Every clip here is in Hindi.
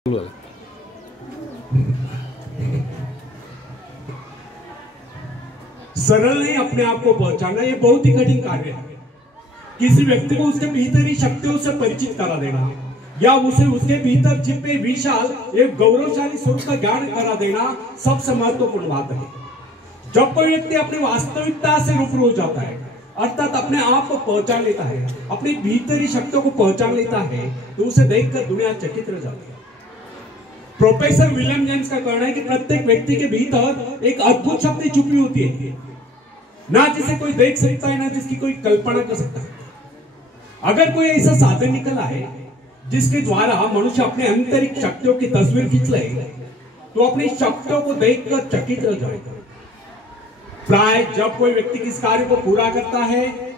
सरल नहीं अपने आप को पहचानना, ये बहुत ही कठिन कार्य है। किसी व्यक्ति को उसके भीतरी शक्तियों से परिचित करा देना या उसे उसके भीतर छिपे विशाल एक गौरवशाली स्वरूप का ज्ञान करा देना सबसे महत्वपूर्ण बात है। जब कोई व्यक्ति अपनी वास्तविकता से रूबरू हो जाता है, अर्थात अपने आप को पहचान लेता है, अपनी भीतरी शक्तियों को पहचान लेता है, तो उसे देखकर दुनिया चकित रह जाती है। प्रोफेसर विलियम जेम्स का कहना है कि प्रत्येक व्यक्ति के भीतर एक अद्भुत शक्ति छुपी होती है, ना जिसे कोई देख सकता है, ना जिसकी कोई कल्पना कर सकता है। अगर कोई ऐसा साधन निकला है जिसके द्वारा मनुष्य अपने आंतरिक शक्तियों की तस्वीर खींच ले, तो अपनी शक्तियों को देखकर चकित रह जाएगा। प्राय जब कोई व्यक्ति किस कार्य को पूरा करता है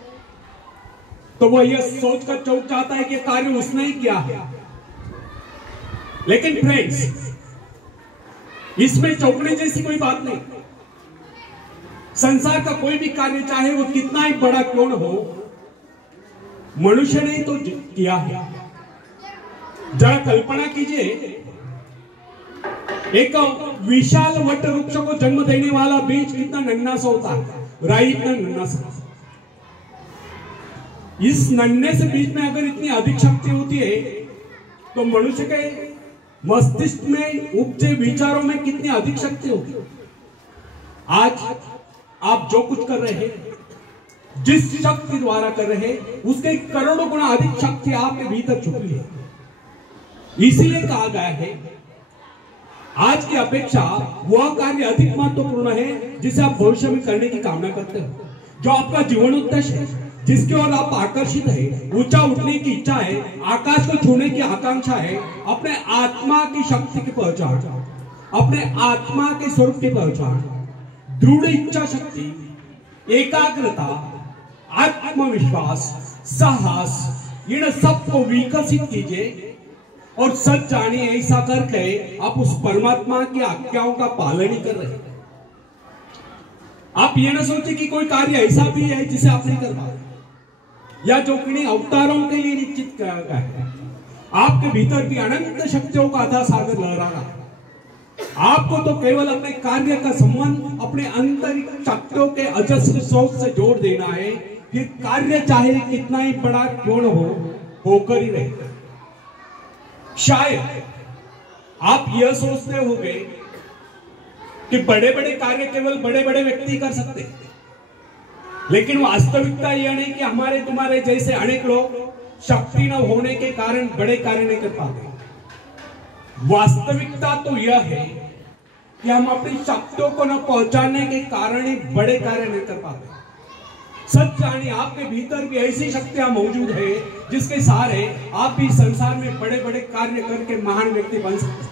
तो वह यह सोचकर चौंक जाता है कि कार्य उसने ही किया है। लेकिन फ्रेंड्स, इसमें चौंकने जैसी कोई बात नहीं। संसार का कोई भी कार्य, चाहे वो कितना ही बड़ा क्यों न हो, मनुष्य ने तो किया है। जरा कल्पना कीजिए, एक विशाल वट वृक्ष को जन्म देने वाला बीज कितना नन्हा सा होता है, राई इतना नन्हा सा। इस नन्हे से बीज में अगर इतनी अधिक शक्ति होती है, तो मनुष्य के मस्तिष्क में उपजे विचारों में कितनी अधिक शक्ति होगी। आज आप जो कुछ कर रहे हैं, जिस शक्ति द्वारा कर रहे हैं, उसके करोड़ों गुना अधिक शक्ति आपके भीतर छुपी है। इसीलिए कहा गया है, आज की अपेक्षा वह कार्य अधिक महत्वपूर्ण है जिसे आप भविष्य में करने की कामना करते हो, जो आपका जीवन उद्देश्य है, जिसकी ओर आप आकर्षित है, ऊंचा उठने की इच्छा है, आकाश को छूने की आकांक्षा है, अपने आत्मा की शक्ति की पहचान, अपने आत्मा के स्वरूप की पहचान, दृढ़ इच्छा शक्ति, एकाग्रता, आत्मविश्वास, साहस, इन सबको विकसित कीजिए और सच जानिए, ऐसा करके आप उस परमात्मा की आज्ञाओं का पालन ही कर रहे हैं। आप ये ना सोचे कि कोई कार्य ऐसा भी है जिसे आप नहीं कर पाते, या जो किन्हीं अवतारों के लिए निश्चित किया गया है। आपके भीतर भी अनंत शक्तियों का अथाह सागर लहरा रहा है। आपको तो केवल अपने कार्य का संबंध अपने आंतरिक शक्तियों के अजस्र स्रोत से जोड़ देना है, फिर कार्य चाहे कितना ही बड़ा क्यों न हो, होकर ही रहेगा। शायद आप यह सोचते होंगे कि बड़े बड़े कार्य केवल बड़े बड़े व्यक्ति कर सकते हैं, लेकिन वास्तविकता यह नहीं कि हमारे तुम्हारे जैसे अनेक लोग शक्ति न होने के कारण बड़े कार्य नहीं कर पाते। वास्तविकता तो यह है कि हम अपनी शक्तियों को न पहचानने के कारण ही बड़े कार्य नहीं कर पाते। सच जानिए, आपके भीतर भी ऐसी शक्तियां मौजूद है जिसके सहारे आप भी संसार में बड़े बड़े कार्य करके महान व्यक्ति बन सकते हैं।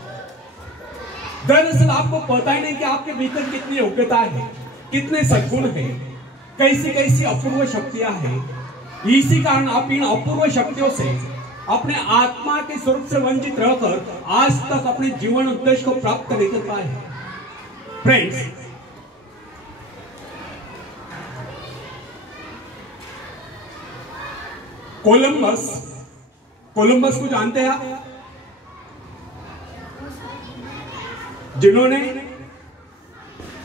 दरअसल आपको पता ही नहीं कि आपके भीतर कितनी योग्यता है, कितने सद्गुण है, कैसी कैसी अपूर्व शक्तियां हैं। इसी कारण आप इन अपूर्व शक्तियों से अपने आत्मा के स्वरूप से वंचित रहकर आज तक अपने जीवन उद्देश्य को प्राप्त नहीं कर पाए। फ्रेंड्स, कोलंबस को जानते हैं आप? जिन्होंने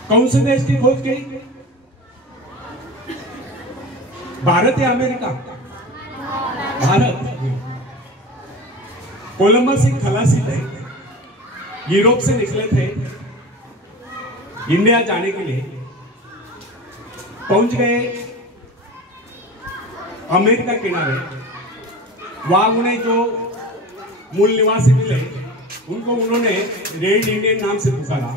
कौन से देश की खोज की? भारत या अमेरिका? भारत। कोलंबस एक खलासी थे, यूरोप से निकले थे, इंडिया जाने के लिए पहुंच गए अमेरिका किनारे। वहां उन्हें जो मूल निवासी मिले, उनको उन्होंने रेड इंडियन नाम से पुकारा।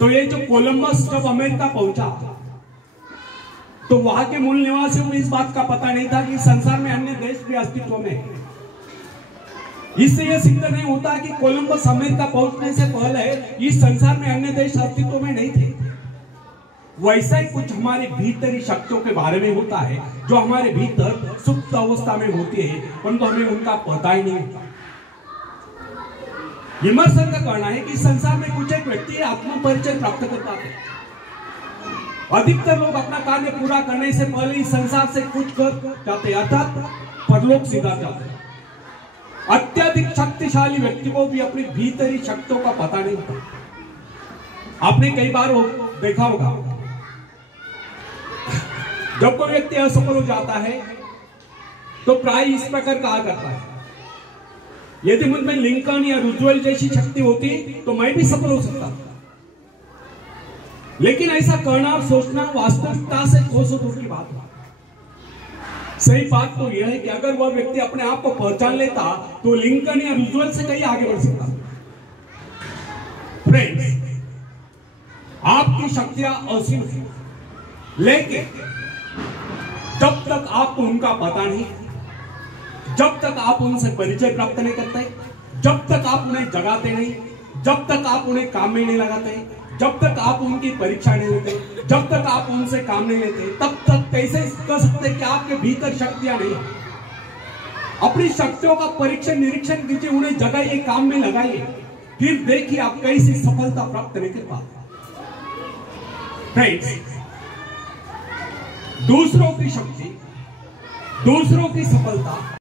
तो ये जो कोलंबस जब अमेरिका पहुंचा, तो वहां के मूल निवासियों को इस बात का पता नहीं था कि संसार में अन्य देश भी अस्तित्व में है। इससे यह सिद्ध नहीं होता कि कोलंबस अमेरिका पहुंचने से पहले इस संसार में अन्य देश अस्तित्व में नहीं थे। वैसा ही कुछ हमारे भीतरी शक्तियों के बारे में होता है, जो हमारे भीतर सुप्त अवस्था में होती है, परंतु हमें उनका पता ही नहीं होता। विमर्शन का कहना है कि संसार में कुछ एक व्यक्ति आत्म परिचय प्राप्त कर पाते हैं। अधिकतर लोग अपना कार्य पूरा करने से पहले इस संसार से कुछ कर जाते, अर्थात परलोक सीधा जाते। अत्यधिक शक्ति शक्तिशाली व्यक्ति को भी अपनी भीतरी शक्तियों का पता नहीं होता। आपने कई बार देखा होगा, जब कोई व्यक्ति असफल हो जाता है तो प्राय इस प्रकार कहा करता है, यदि मुझ में लिंकन या रूजवेल्ट जैसी शक्ति होती तो मैं भी सफल हो सकता था। लेकिन ऐसा करना और सोचना वास्तविकता से कोसों दूर की बात है। सही बात तो यह है कि अगर वह व्यक्ति अपने आप को पहचान लेता तो लिंकन या रूजवेल्ट से कहीं आगे बढ़ सकता। फ्रेंड्स, आपकी शक्तियां असीम हैं, लेकिन जब तक आपको उनका पता नहीं, जब तक आप उनसे परिचय प्राप्त नहीं करते, जब तक आप उन्हें जगाते नहीं, जब तक आप उन्हें काम में नहीं लगाते, जब तक आप उनकी परीक्षा नहीं लेते, जब तक आप उनसे काम नहीं लेते, तब तक कैसे कह सकते कि आपके भीतर शक्तियां नहीं। अपनी शक्तियों का परीक्षण निरीक्षण कीजिए, उन्हें जगाइए, काम में लगाइए, फिर देखिए आप कैसी सफलता प्राप्त नहीं कर पाते। फ्रेंड्स, दूसरों की शक्ति, दूसरों की सफलता